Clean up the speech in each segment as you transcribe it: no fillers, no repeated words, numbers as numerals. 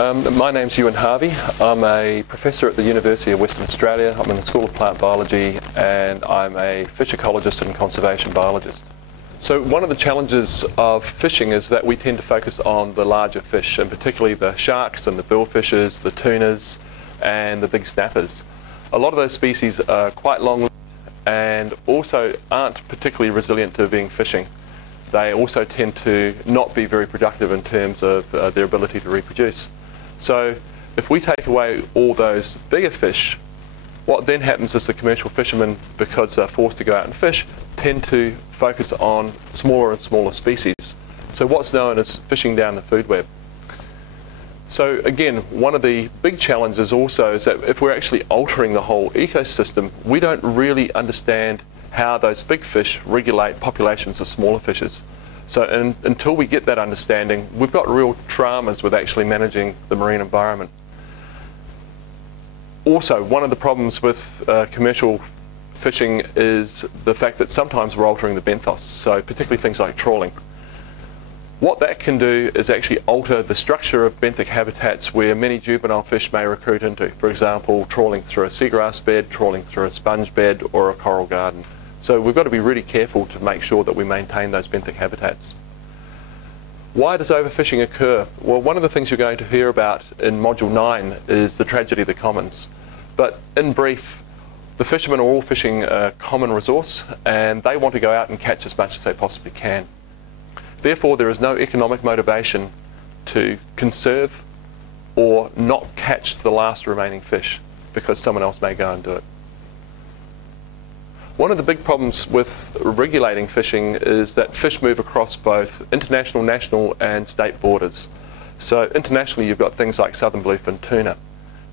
My name's Euan Harvey. I'm a professor at the University of Western Australia. I'm in the School of Plant Biology and I'm a fish ecologist and conservation biologist. So one of the challenges of fishing is that we tend to focus on the larger fish, and particularly the sharks and the billfishes, the tunas and the big snappers. A lot of those species are quite long-lived and also aren't particularly resilient to being fishing. They also tend to not be very productive in terms of their ability to reproduce. So if we take away all those bigger fish, what then happens is the commercial fishermen, because they're forced to go out and fish, tend to focus on smaller and smaller species. So what's known as fishing down the food web. So again, one of the big challenges also is that if we're actually altering the whole ecosystem, we don't really understand how those big fish regulate populations of smaller fishes. So until we get that understanding, we've got real dramas with actually managing the marine environment. Also, one of the problems with commercial fishing is the fact that sometimes we're altering the benthos, so particularly things like trawling. What that can do is actually alter the structure of benthic habitats where many juvenile fish may recruit into. For example, trawling through a seagrass bed, trawling through a sponge bed or a coral garden. So we've got to be really careful to make sure that we maintain those benthic habitats. Why does overfishing occur? Well, one of the things you're going to hear about in Module 9 is the tragedy of the commons. But in brief, the fishermen are all fishing a common resource and they want to go out and catch as much as they possibly can. Therefore, there is no economic motivation to conserve or not catch the last remaining fish because someone else may go and do it. One of the big problems with regulating fishing is that fish move across both international, national and state borders. So internationally you've got things like southern bluefin tuna,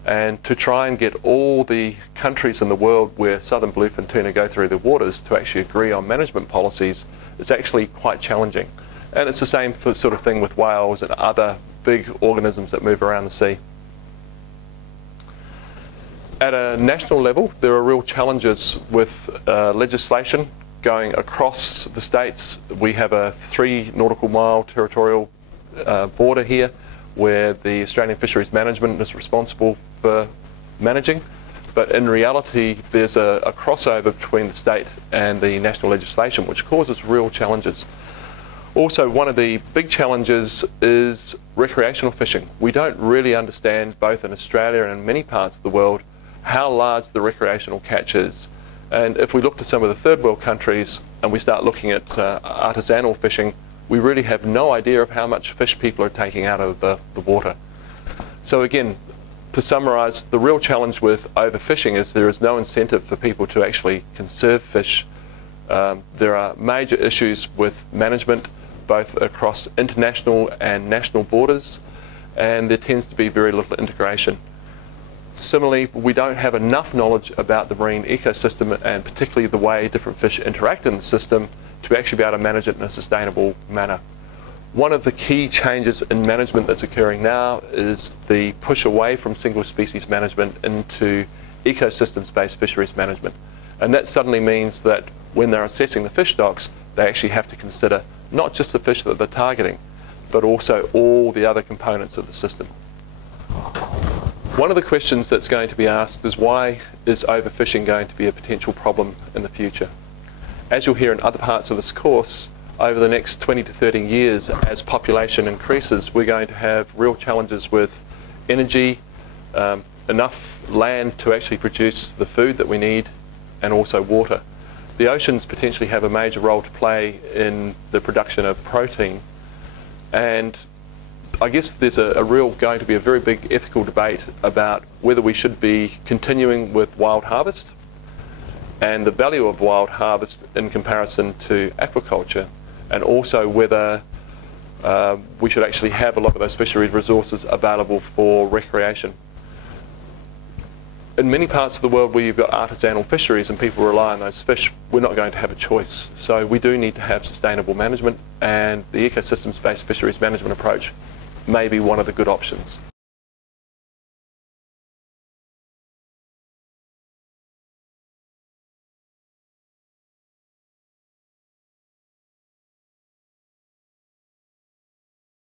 and to try and get all the countries in the world where southern bluefin tuna go through the waters to actually agree on management policies is actually quite challenging. And it's the same sort of thing with whales and other big organisms that move around the sea. At a national level, there are real challenges with legislation going across the states. We have a 3 nautical mile territorial border here where the Australian Fisheries Management is responsible for managing. But in reality, there's a crossover between the state and the national legislation, which causes real challenges. Also, one of the big challenges is recreational fishing. We don't really understand, both in Australia and in many parts of the world, how large the recreational catch is. And if we look to some of the third world countries and we start looking at artisanal fishing, we really have no idea of how much fish people are taking out of the water. So again, to summarise, the real challenge with overfishing is there is no incentive for people to actually conserve fish. There are major issues with management, both across international and national borders, and there tends to be very little integration. Similarly, we don't have enough knowledge about the marine ecosystem and particularly the way different fish interact in the system to actually be able to manage it in a sustainable manner. One of the key changes in management that's occurring now is the push away from single species management into ecosystems-based fisheries management. And that suddenly means that when they're assessing the fish stocks, they actually have to consider not just the fish that they're targeting, but also all the other components of the system. One of the questions that's going to be asked is, why is overfishing going to be a potential problem in the future? As you'll hear in other parts of this course, over the next 20 to 30 years, as population increases, we're going to have real challenges with energy, enough land to actually produce the food that we need, and also water. The oceans potentially have a major role to play in the production of protein, and I guess there's going to be a very big ethical debate about whether we should be continuing with wild harvest and the value of wild harvest in comparison to aquaculture, and also whether we should actually have a lot of those fisheries resources available for recreation. In many parts of the world where you've got artisanal fisheries and people rely on those fish, we're not going to have a choice. So we do need to have sustainable management, and the ecosystems-based fisheries management approach may be one of the good options.